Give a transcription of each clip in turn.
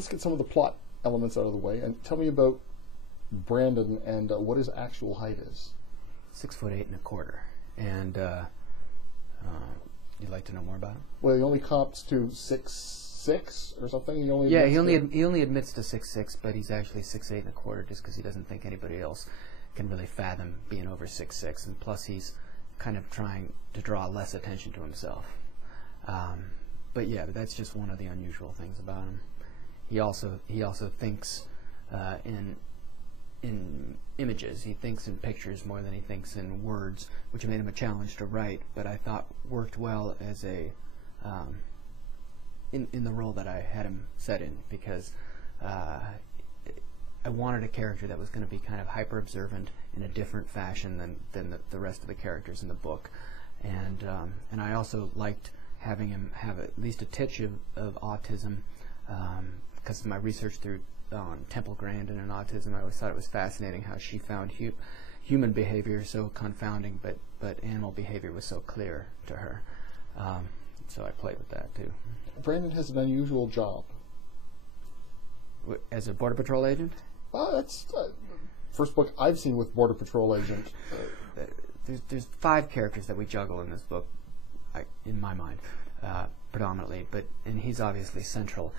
let's get some of the plot elements out of the way, and tell me about Brandon and what his actual height is. 6'8.25", and you'd like to know more about him? Well, he only comps to 6'6" or something. He only admits to 6'6", but he's actually 6'8.25", just because he doesn't think anybody else can really fathom being over 6'6", and plus he's kind of trying to draw less attention to himself. But yeah, that's just one of the unusual things about him. He also thinks in images. He thinks in pictures more than he thinks in words, which made him a challenge to write, but I thought worked well as a in the role that I had him set in, because I wanted a character that was going to be kind of hyper observant in a different fashion than the rest of the characters in the book, and I also liked having him have at least a titch of autism, because of my research through Temple Grandin and autism. I always thought it was fascinating how she found human behavior so confounding, but animal behavior was so clear to her. So I played with that too. Brandon has an unusual job. As a Border Patrol agent? That's first book I've seen with Border Patrol agent. There's 5 characters that we juggle in this book, in my mind, predominantly, and he's obviously central.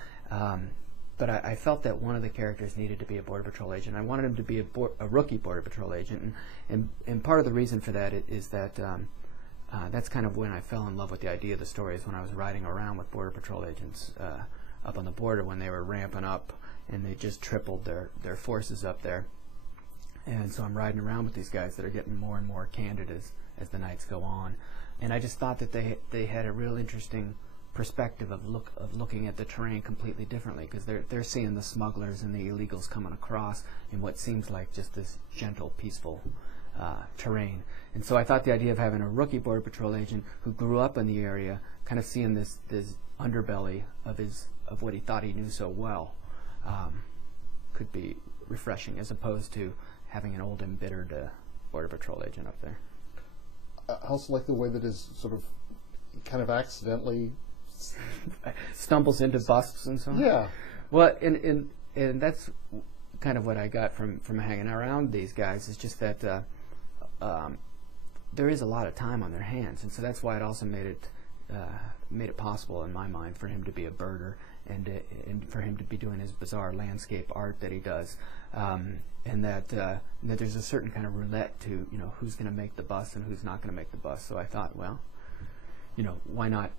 But I felt that one of the characters needed to be a Border Patrol agent. I wanted him to be a rookie Border Patrol agent, and part of the reason for that is that that's kind of when I fell in love with the idea of the stories, when I was riding around with Border Patrol agents up on the border when they were ramping up, and they just tripled their forces up there. And so I'm riding around with these guys that are getting more and more candid as the nights go on. And I just thought that they had a real interesting perspective of looking at the terrain completely differently, because they're seeing the smugglers and the illegals coming across in what seems like just this gentle, peaceful terrain. And so I thought the idea of having a rookie Border Patrol agent who grew up in the area, kind of seeing this underbelly of what he thought he knew so well, could be refreshing, as opposed to having an old embittered Border Patrol agent up there. I also like the way that his sort of kind of accidentally stumbles into busts and so on. Yeah. Well, and that's kind of what I got from hanging around these guys, is just that there is a lot of time on their hands, and so that's why it also made it possible in my mind for him to be a birder, and for him to be doing his bizarre landscape art that he does, and that there's a certain kind of roulette to who's going to make the bus and who's not going to make the bus. So I thought, well, why not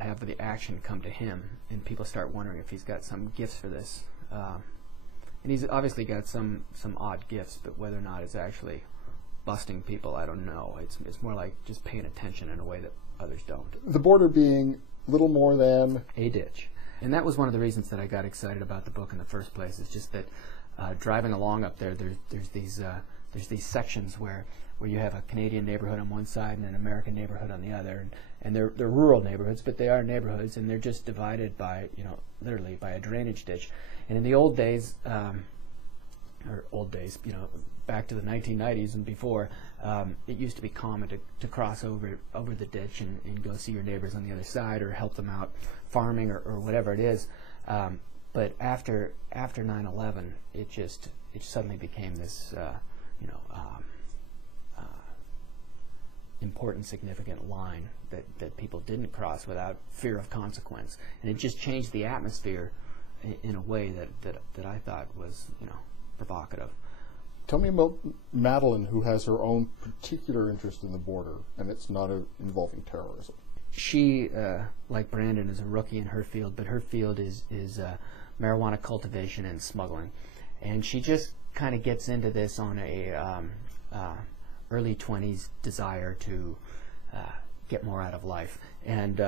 have the action come to him, and people start wondering if he's got some gifts for this. And he's obviously got some odd gifts, but whether or not it's actually busting people, I don't know. It's more like just paying attention in a way that others don't. The border being little more than a ditch. And that was one of the reasons that I got excited about the book in the first place. It's just that driving along up there, there's these sections where you have a Canadian neighborhood on one side and an American neighborhood on the other, and they're rural neighborhoods, but they are neighborhoods, and they're just divided by literally by a drainage ditch. And in the old days, back to the 1990s and before, it used to be common to cross over the ditch and go see your neighbors on the other side, or help them out farming or whatever it is. But after 9/11, it suddenly became this important, significant line that people didn't cross without fear of consequence, and it just changed the atmosphere in a way that I thought was provocative. Tell me about Madeline, who has her own particular interest in the border, and it's not involving terrorism. She, like Brandon, is a rookie in her field, but her field is marijuana cultivation and smuggling, and she just kind of gets into this on a early 20s desire to get more out of life, and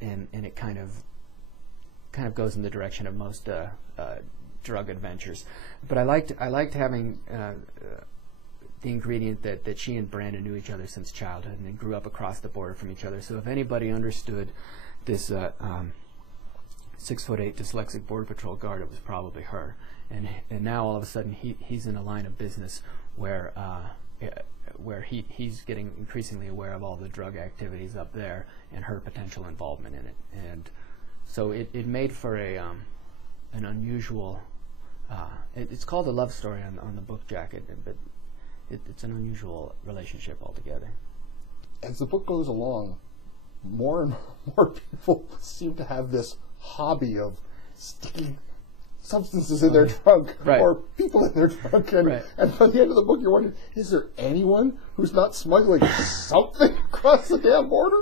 it kind of goes in the direction of most drug adventures. But I liked having the ingredient that she and Brandon knew each other since childhood, and they grew up across the border from each other. So if anybody understood this 6'8" dyslexic Border Patrol guard, it was probably her. And now all of a sudden he's in a line of business where he's getting increasingly aware of all the drug activities up there and her potential involvement in it. And so it made for a an unusual. It's called a love story on the book jacket, but it's an unusual relationship altogether. As the book goes along, more and more people seem to have this hobby of sticking substances in their trunk, right, or people in their trunk, and, right, and by the end of the book you're wondering, is there anyone who's not smuggling something across the damn border?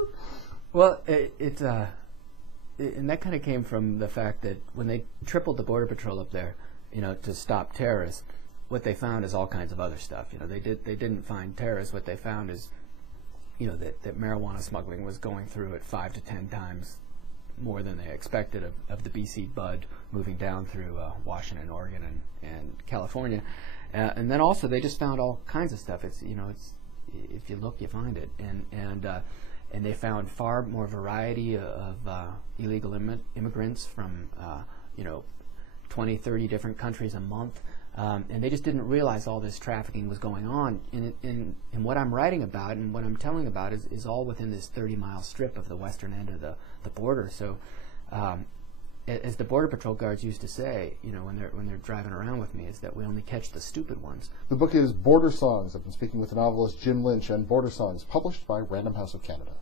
Well, and that kind of came from the fact that when they tripled the Border Patrol up there, to stop terrorists, what they found is all kinds of other stuff. They didn't find terrorists. What they found is, that marijuana smuggling was going through at 5 to 10 times more than they expected of the BC bud moving down through Washington, Oregon, and California. And then also they just found all kinds of stuff. It's if you look, you find it. And they found far more variety of illegal immigrants from 20, 30 different countries a month. And they just didn't realize all this trafficking was going on. And what I'm writing about and what I'm telling about is all within this 30-mile strip of the western end of the border. So as the Border Patrol guards used to say, when they're driving around with me, is that we only catch the stupid ones. The book is Border Songs. I've been speaking with the novelist Jim Lynch, and Border Songs, published by Random House of Canada.